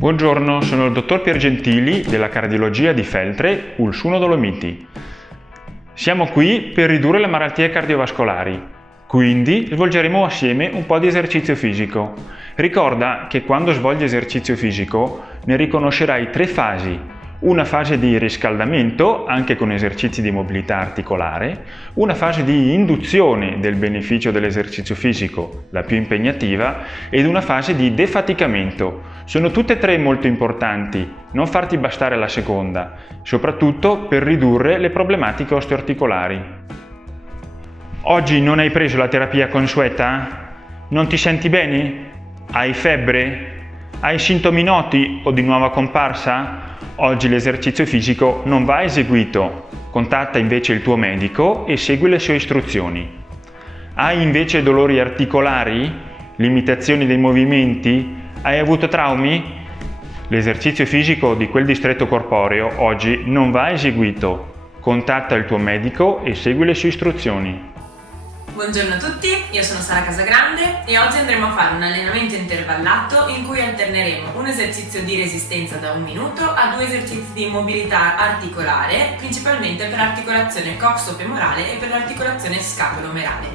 Buongiorno, sono il dottor Piergentili della cardiologia di Feltre, Ulsuno Dolomiti. Siamo qui per ridurre le malattie cardiovascolari, quindi svolgeremo assieme un po' di esercizio fisico. Ricorda che quando svolgi esercizio fisico ne riconoscerai 3 fasi. Una fase di riscaldamento, anche con esercizi di mobilità articolare, una fase di induzione del beneficio dell'esercizio fisico, la più impegnativa, ed una fase di defaticamento. Sono tutte e 3 molto importanti, non farti bastare la seconda, soprattutto per ridurre le problematiche osteoarticolari. Oggi non hai preso la terapia consueta? Non ti senti bene? Hai febbre? Hai sintomi noti o di nuova comparsa? Oggi l'esercizio fisico non va eseguito, contatta invece il tuo medico e segui le sue istruzioni. Hai invece dolori articolari? Limitazioni dei movimenti? Hai avuto traumi? L'esercizio fisico di quel distretto corporeo oggi non va eseguito, contatta il tuo medico e segui le sue istruzioni. Buongiorno a tutti, io sono Sara Casagrande e oggi andremo a fare un allenamento intervallato in cui alterneremo un esercizio di resistenza da 1 minuto a 2 esercizi di mobilità articolare, principalmente per l'articolazione coxofemorale e per l'articolazione scapolomerale.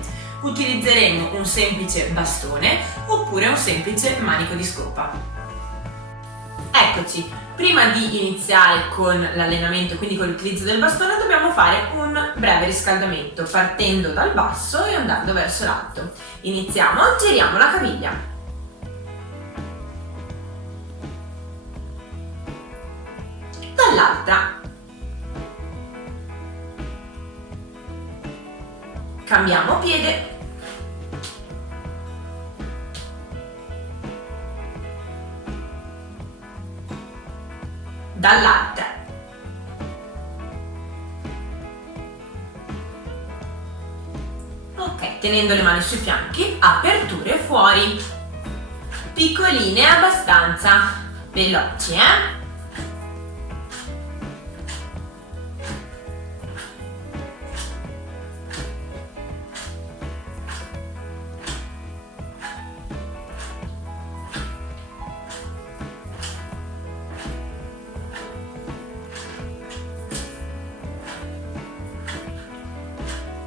Utilizzeremo un semplice bastone oppure un semplice manico di scopa. Eccoci! Prima di iniziare con l'allenamento, quindi con l'utilizzo del bastone, dobbiamo fare un breve riscaldamento partendo dal basso e andando verso l'alto. Iniziamo, giriamo la caviglia. Dall'altra. Cambiamo piede. Dall'altra. Ok, tenendo le mani sui fianchi, aperture fuori. Piccoline abbastanza. Veloci,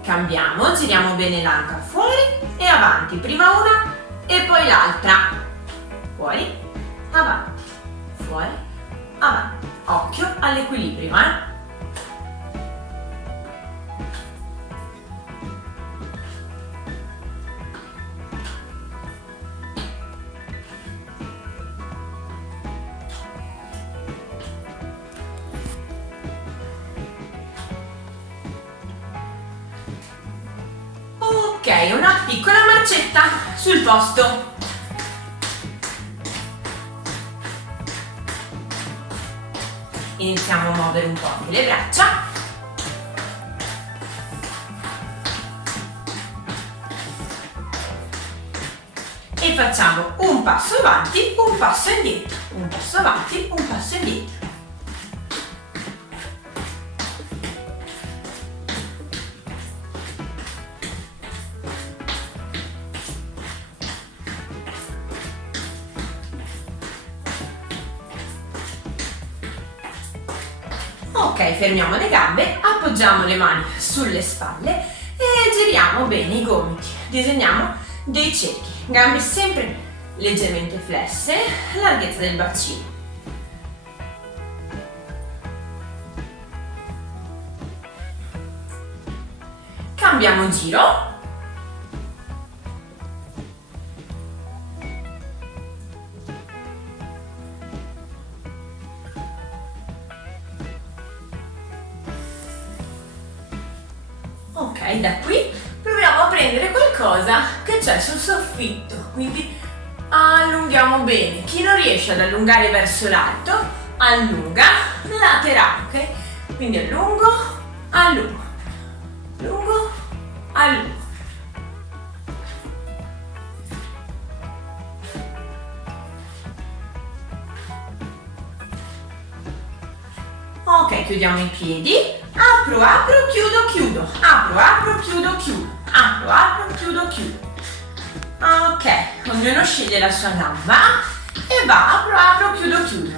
Cambiamo, giriamo bene l'anca fuori e avanti, prima una e poi l'altra. Fuori, avanti, fuori, avanti. Occhio all'equilibrio, Ok, una piccola marcetta sul posto. Iniziamo a muovere un po' anche le braccia. E facciamo un passo avanti, un passo indietro, un passo avanti, un passo indietro. Ok, fermiamo le gambe, appoggiamo le mani sulle spalle e giriamo bene i gomiti. Disegniamo dei cerchi, gambe sempre leggermente flesse, larghezza del bacino. Cambiamo giro. Ok, da qui proviamo a prendere qualcosa che c'è sul soffitto, quindi allunghiamo bene. Chi non riesce ad allungare verso l'alto, allunga laterale, ok? Quindi allungo, allungo, allungo, allungo. Ok, chiudiamo i piedi. Apro, apro, chiudo, chiudo. Apro, chiudo, chiudo. Apro, chiudo, chiudo. Ok, ognuno sceglie la sua gamba e va, apro, apro, chiudo, chiudo,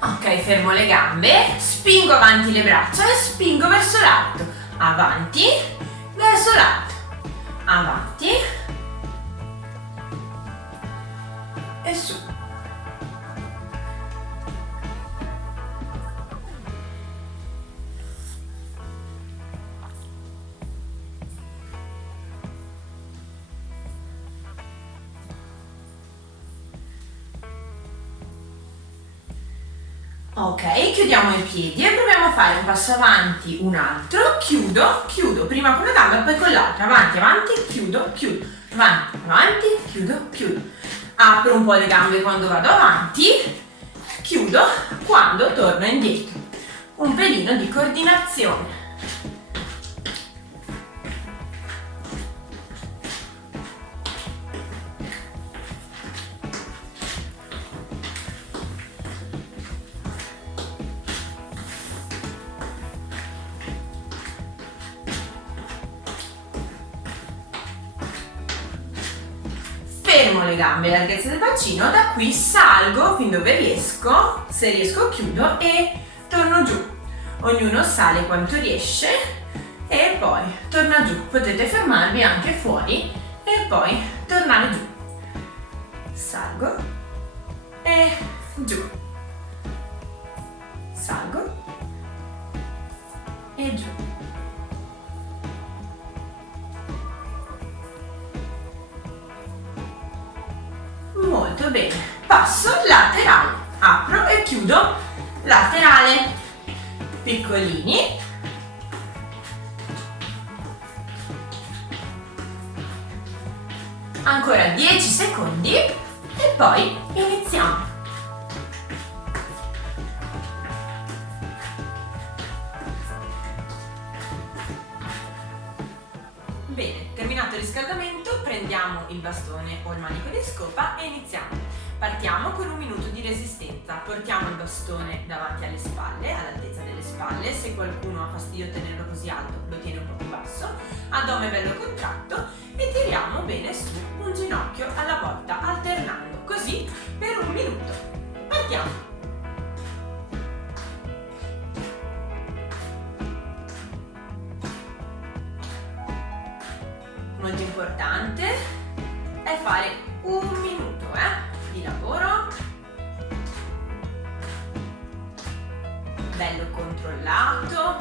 Ok, fermo le gambe, spingo avanti le braccia e spingo verso l'alto. Avanti, verso l'alto. Avanti e su. Ok, chiudiamo i piedi e proviamo a fare un passo avanti, un altro, chiudo, chiudo, prima con una gamba e poi con l'altra, avanti, avanti, chiudo, chiudo, avanti, avanti, chiudo, chiudo. Apro un po' le gambe quando vado avanti, chiudo quando torno indietro. Un pelino di coordinazione. Fermo le gambe alla larghezza del bacino, da qui salgo fin dove riesco, se riesco chiudo e torno giù. Ognuno sale quanto riesce e poi torna giù. Potete fermarvi anche fuori e poi tornare giù. Salgo e giù. Salgo e giù. Molto bene, passo laterale, apro e chiudo, laterale, piccolini, ancora 10 secondi e poi iniziamo. Bene, terminato il riscaldamento, prendiamo il bastone o il manico di scopa e iniziamo. Partiamo con 1 minuto di resistenza. Portiamo il bastone davanti alle spalle, all'altezza delle spalle. Se qualcuno ha fastidio a tenerlo così alto, lo tiene un po' più basso. Addome bello contratto e tiriamo bene su un ginocchio alla volta, alternando. Così per 1 minuto. Partiamo. Molto importante è fare 1 minuto di lavoro bello controllato.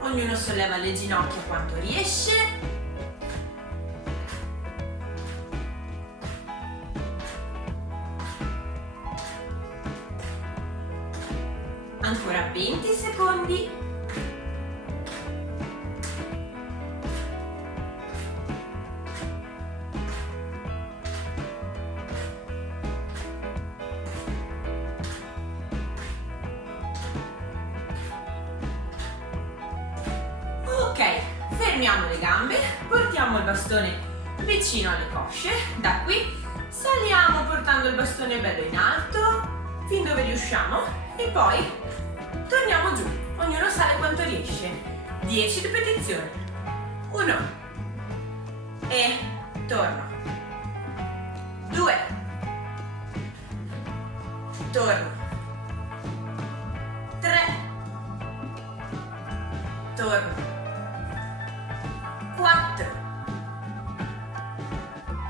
Ognuno solleva le ginocchia quanto riesce. Ancora 20 secondi. Ok, fermiamo le gambe, portiamo il bastone vicino alle cosce, da qui saliamo portando il bastone bello in alto, fin dove riusciamo e poi torniamo giù, ognuno sale quanto riesce. 10 ripetizioni. 1 e torno. 2 torno. 3 torno. 4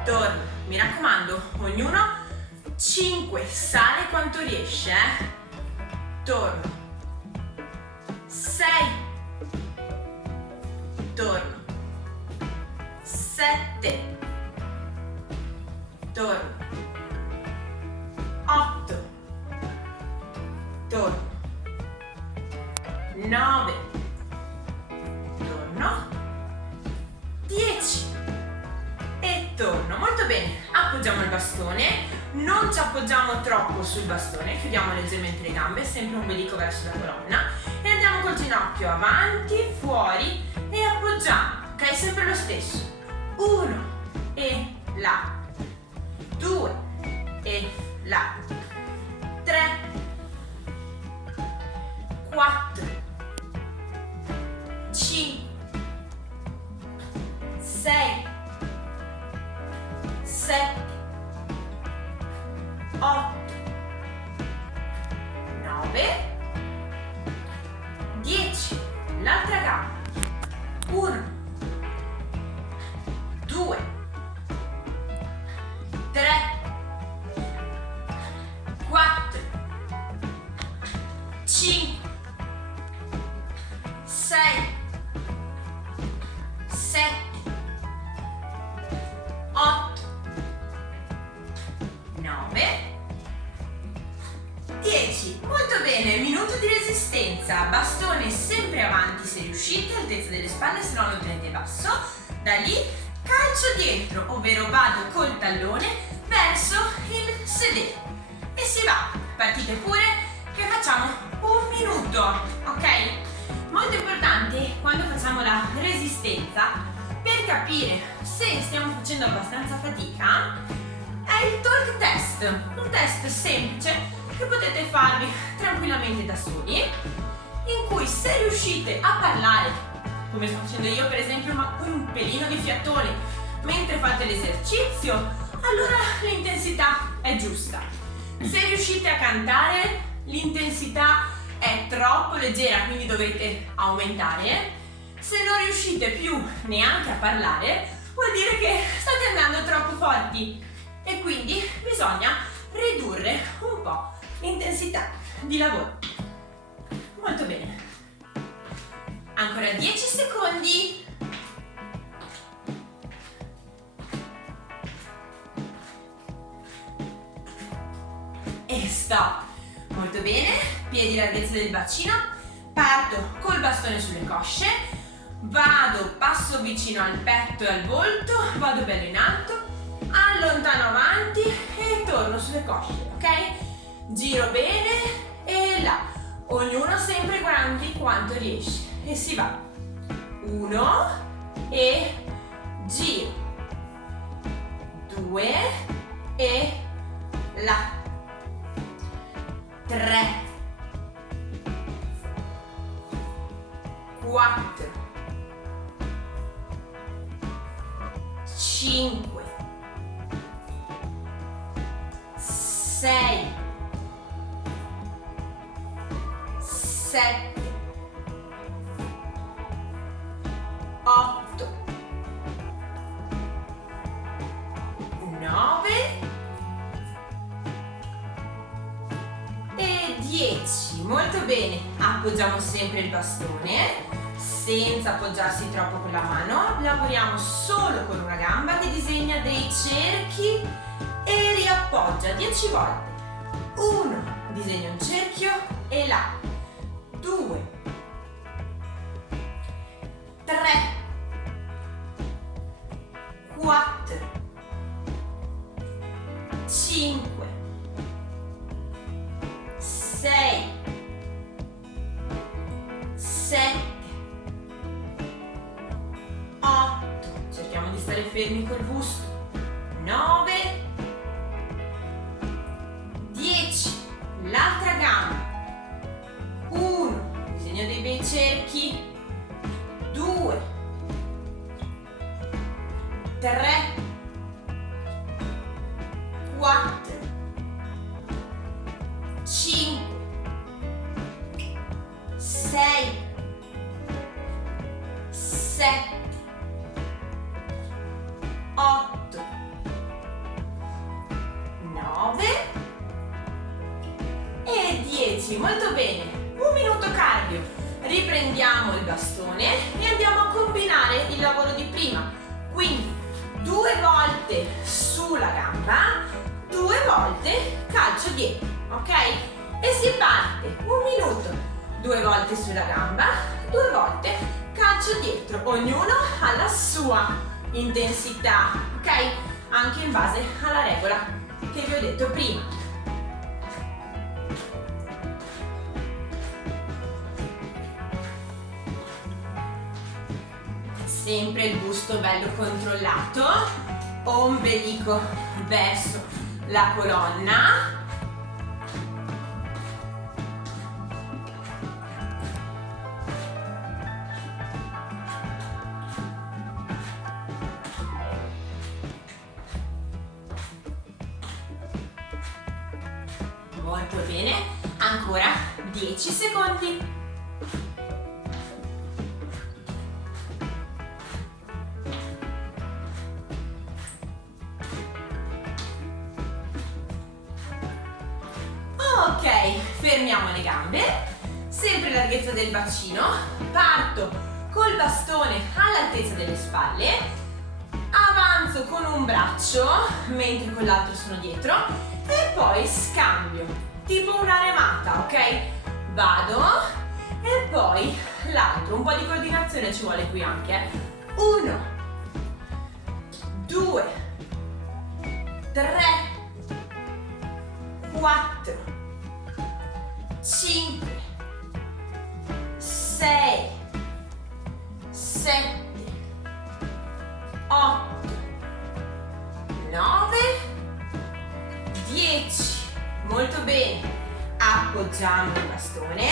torno. Mi raccomando, ognuno 5 sale quanto riesce, torno. 6 torno. 7 torno. 8 torno. 9 torno. 10 e torno. Molto bene, appoggiamo il bastone, non Non ci appoggiamo troppo sul bastone, chiudiamo leggermente le gambe, sempre ombelico verso la colonna e andiamo col ginocchio avanti, fuori e appoggiamo, ok? Sempre lo stesso. 1 e là, 2 e là, 3, 4, 5, 6, 7, 8, 9, 10, l'altra gamba, 1, 2, 3, 4, 5, 6, 7, 8, 9, 10. Molto bene, minuto di resistenza, bastone sempre avanti se riuscite, altezza delle spalle, se no lo tenete basso. Da lì calcio dietro, ovvero vado col tallone verso il sedere e si va. Partite pure che facciamo un minuto, ok? Molto importante quando facciamo la resistenza, per capire se stiamo facendo abbastanza fatica, è il talk test, un test semplice che potete farvi tranquillamente da soli, in cui se riuscite a parlare, come sto facendo io per esempio, ma con un pelino di fiatone mentre fate l'esercizio, allora l'intensità è giusta. Se riuscite a cantare, l'intensità è troppo leggera, quindi dovete aumentare. Se non riuscite più neanche a parlare, vuol dire che state andando troppo forti e quindi bisogna ridurre un po' l'intensità di lavoro. Molto bene. Ancora 10 secondi. E stop. Molto bene. Piedi larghezza del bacino. Parto col bastone sulle cosce. Vado, passo vicino al petto e al volto. Vado bello in alto. Allontano avanti e torno sulle cosce, ok? Giro bene e là. Ognuno sempre guardi quanto riesce. E si va. 1 e giro. 2 e là. 3, 4, 5, 6, 7, 8, 9 e 10. Molto bene. Appoggiamo sempre il bastone senza appoggiarsi troppo con la mano. Lavoriamo solo con una gamba che disegna dei cerchi e riappoggia 10 volte. 1, disegna un cerchio e là. 2, 3, 4, 5, 6, 7, 8, cerchiamo di stare fermi col busto, 9, 10, l'altra gamba, 1, disegno dei bei cerchi, 2, 3, 4, 5, 6, 7, 8, 9 e 10. Molto bene. Un minuto cardio. Riprendiamo il bastone e andiamo a combinare il lavoro di prima. Quindi 2 volte sulla gamba, 2 volte calcio dietro, ok? E si parte. Un minuto. 2 volte sulla gamba, 2 volte calcio dietro. Ognuno ha la sua intensità, ok? Anche in base alla regola che vi ho detto prima. Sempre il busto bello controllato, ombelico verso la colonna. Molto bene, ancora 10 secondi. Ok, fermiamo le gambe, sempre larghezza del bacino, parto col bastone all'altezza delle spalle, avanzo con un braccio mentre con l'altro sono dietro e poi scambio, tipo una remata, ok? Vado e poi l'altro, un po' di coordinazione ci vuole qui anche. 1, 2, 3, 4, 5, 6, 7, 8, 9, 10. Molto bene. Appoggiamo il bastone,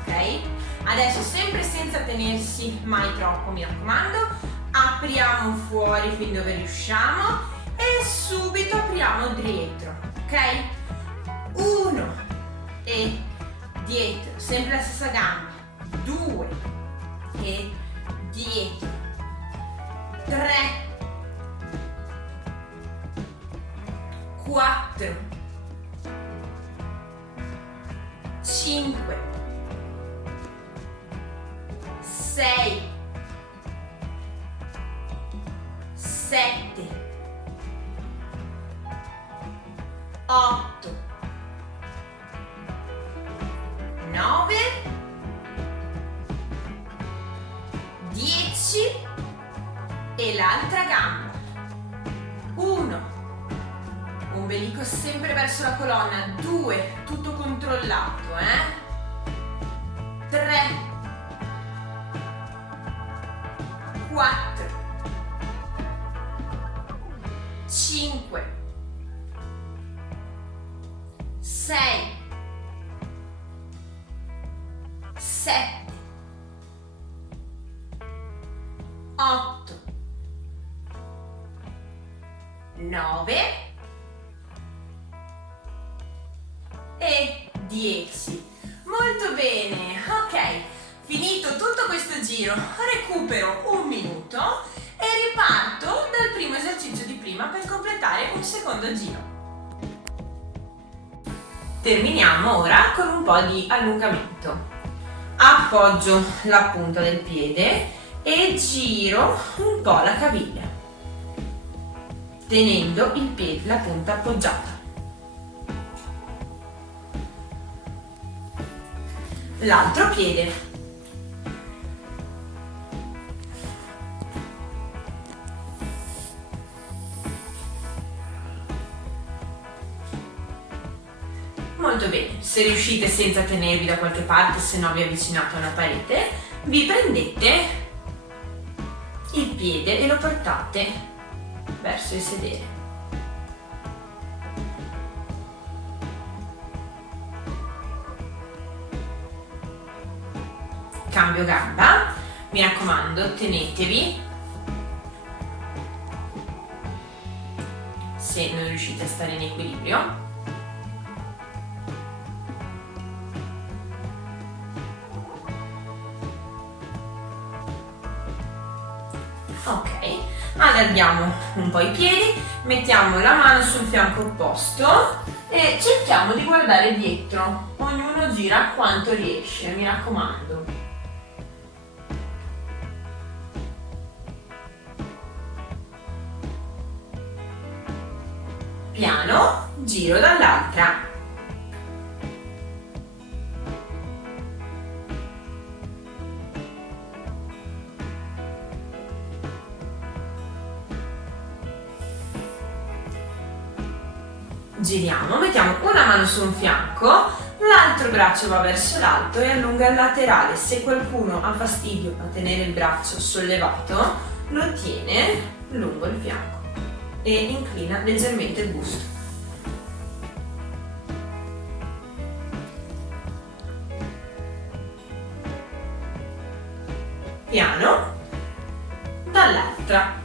ok? Adesso sempre senza tenersi mai troppo, mi raccomando. Apriamo fuori fin dove riusciamo e subito apriamo dietro, ok? 1 e dietro, sempre la stessa gamba, 2 e dietro, 3, 4, 5, 6, 7, 8, 9, 10 e l'altra gamba. 1, ombelico sempre verso la colonna, 2, tutto controllato, 3, 4, 5, 6, 7, 8, 9 e 10. Molto bene, ok, finito tutto questo giro, recupero un minuto e riparto dal primo esercizio di prima per completare un secondo giro. Terminiamo ora con un po' di allungamento. Appoggio la punta del piede e giro un po' la caviglia, tenendo il piede, la punta appoggiata. L'altro piede. Molto bene, se riuscite senza tenervi da qualche parte, se no vi avvicinate a una parete, vi prendete il piede e lo portate verso il sedere. Cambio gamba, mi raccomando, tenetevi. Se non riuscite a stare in equilibrio. Ok, allarghiamo un po' i piedi, mettiamo la mano sul fianco opposto e cerchiamo di guardare dietro. Ognuno gira quanto riesce, mi raccomando. Piano, giro dall'altra. Giriamo, mettiamo una mano su un fianco, l'altro braccio va verso l'alto e allunga il laterale. Se qualcuno ha fastidio a tenere il braccio sollevato, lo tiene lungo il fianco e inclina leggermente il busto. Piano, dall'altra.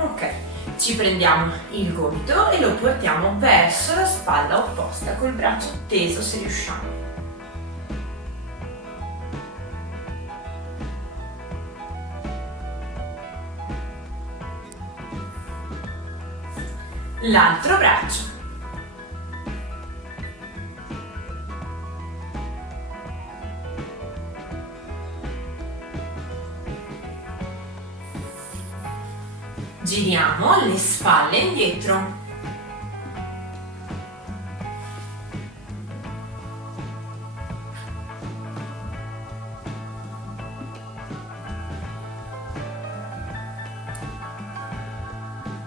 Ok, ci prendiamo il gomito e lo portiamo verso la spalla opposta col braccio teso se riusciamo. L'altro braccio. Giriamo le spalle indietro.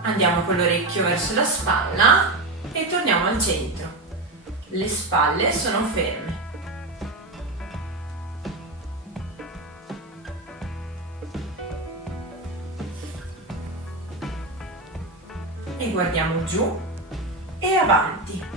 Andiamo con l'orecchio verso la spalla e torniamo al centro. Le spalle sono ferme. E guardiamo giù e avanti.